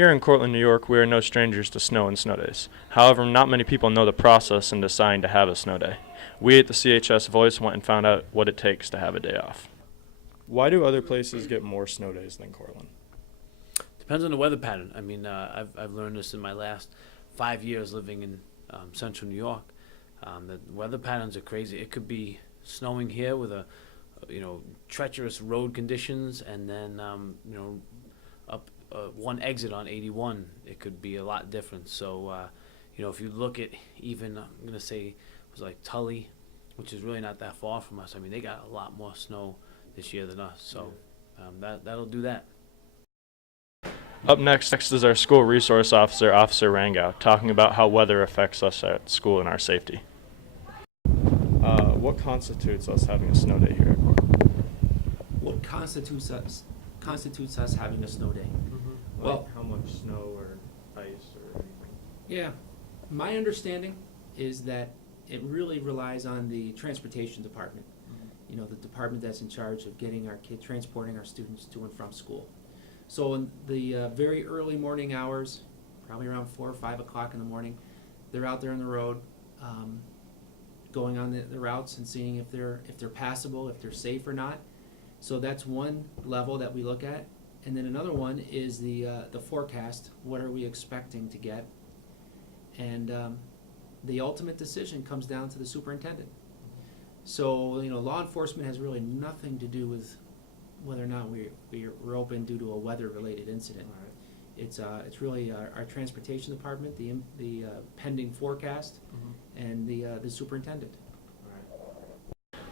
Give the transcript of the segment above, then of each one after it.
Here in Cortland, New York, we are no strangers to snow and snow days. However, not many people know the process in deciding to have a snow day. We at the CHS Voice went and found out what it takes to have a day off. Why do other places get more snow days than Cortland? Depends on the weather pattern. I mean, I've learned this in my last 5 years living in central New York. The weather patterns are crazy. It could be snowing here with treacherous road conditions, and then up one exit on 81, it could be a lot different. So if you look at even, I'm gonna say it was like Tully, which is really not that far from us. I mean, they got a lot more snow this year than us. So that'll do that. Up next is our school resource officer, Officer Rangow, talking about how weather affects us at school and our safety. What constitutes us having a snow day here at Cortland? What constitutes us having a snow day? Mm-hmm. Well, how much snow or ice or anything? yeah, my understanding is that it really relies on the transportation department. You know, the department that's in charge of getting transporting our students to and from school. So in the very early morning hours, probably around 4 or 5 o'clock in the morning, they're out there on the road, going on the routes and seeing if they're passable, if they're safe or not. So that's one level that we look at, and then another one is the forecast. What are we expecting to get? And the ultimate decision comes down to the superintendent. So law enforcement has really nothing to do with whether or not we're open due to a weather-related incident. All right. It's really our transportation department, the pending forecast, and the superintendent.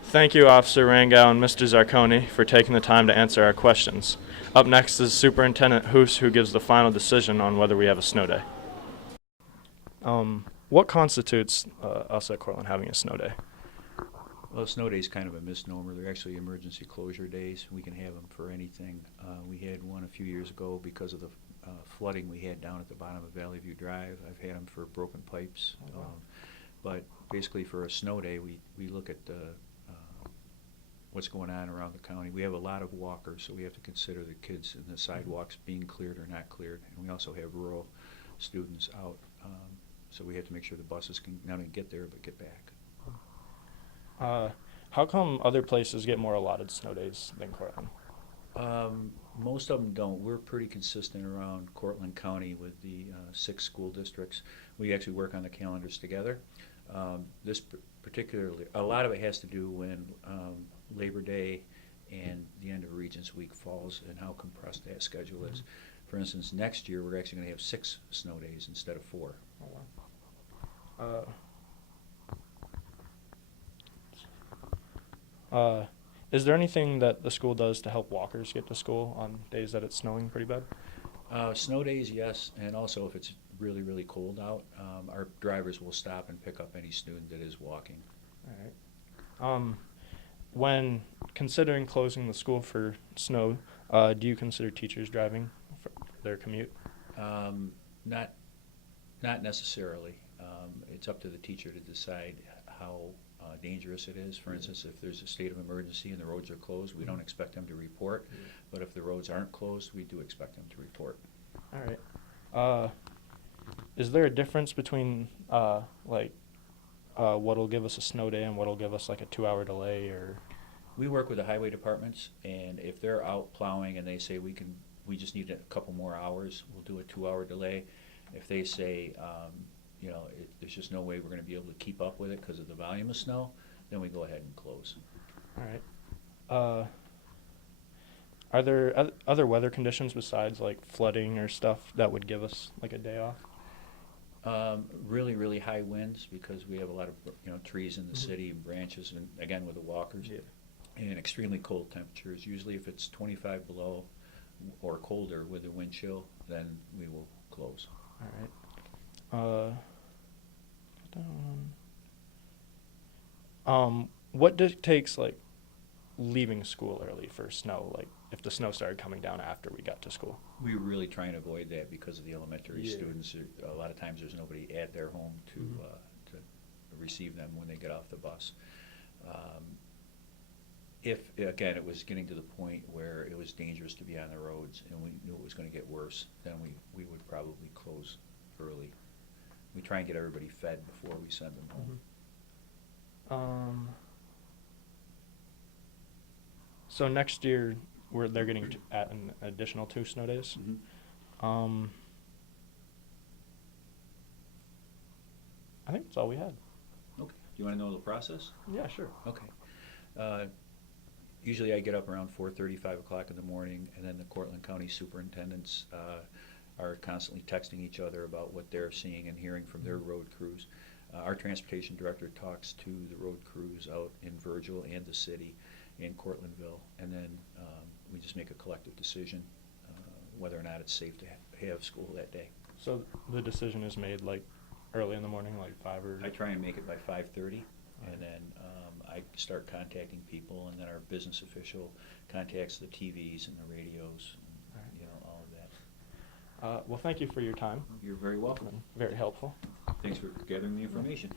Thank you, Officer Rangow and Mr. Zarconi, for taking the time to answer our questions. Up next is Superintendent Hoos, who gives the final decision on whether we have a snow day. What constitutes us at Cortland having a snow day? Well, snow day is kind of a misnomer. They're actually emergency closure days. We can have them for anything. We had one a few years ago because of the flooding we had down at the bottom of Valley View Drive. I've had them for broken pipes. Oh, wow. But basically for a snow day, we look at what's going on around the county. We have a lot of walkers, so we have to consider the kids and the sidewalks being cleared or not cleared. And we also have rural students out, so we have to make sure the buses can not only get there but get back. How come other places get more allotted snow days than Cortland? Most of them don't. We're pretty consistent around Cortland County with the 6 school districts. We actually work on the calendars together. This particularly, a lot of it has to do when Labor Day and the end of Regents Week falls and how compressed that schedule is. For instance, next year we're actually going to have 6 snow days instead of 4. Oh, wow. Is there anything that the school does to help walkers get to school on days that it's snowing pretty bad? Snow days, yes, and also if it's really, really cold out, our drivers will stop and pick up any student that is walking. All right. When considering closing the school for snow, do you consider teachers driving for their commute? Not necessarily. It's up to the teacher to decide how dangerous it is. For instance, if there's a state of emergency and the roads are closed, we don't expect them to report. But if the roads aren't closed, we do expect them to report. All right. Is there a difference between what'll give us a snow day and what'll give us like a 2-hour delay? Or we work with the highway departments, and if they're out plowing and they say we just need a couple more hours, we'll do a 2-hour delay. If they say there's just no way we're going to be able to keep up with it because of the volume of snow, then we go ahead and close. all right. Are there other weather conditions besides like flooding or stuff that would give us like a day off? Really, really high winds because we have a lot of trees in the city and branches, and again with the walkers. Yeah. And extremely cold temperatures. Usually, if it's 25 below or colder with a wind chill, then we will close. All right. What dictates like leaving school early for snow? Like if the snow started coming down after we got to school. We really try and avoid that because of the elementary Yeah. students. A lot of times there's nobody at their home to receive them when they get off the bus. If, again, it was getting to the point where it was dangerous to be on the roads and we knew it was going to get worse, then we would probably close early. We try and get everybody fed before we send them home. So next year, they're getting at an additional 2 snow days. I think that's all we had. Okay. Do you want to know the process? Yeah, sure. Okay. Usually I get up around 4:30, 5 o'clock in the morning, and then the Cortland County superintendents are constantly texting each other about what they're seeing and hearing from their road crews. Our transportation director talks to the road crews out in Virgil and the city in Cortlandville, and then we just make a collective decision whether or not it's safe to have school that day. So the decision is made like early in the morning, like 5 or... I try and make it by 5:30, and then I start contacting people, and then our business official contacts the TVs and the radios, and, you know, all of that. Well, thank you for your time. You're very welcome. Very helpful. Thanks for gathering the information.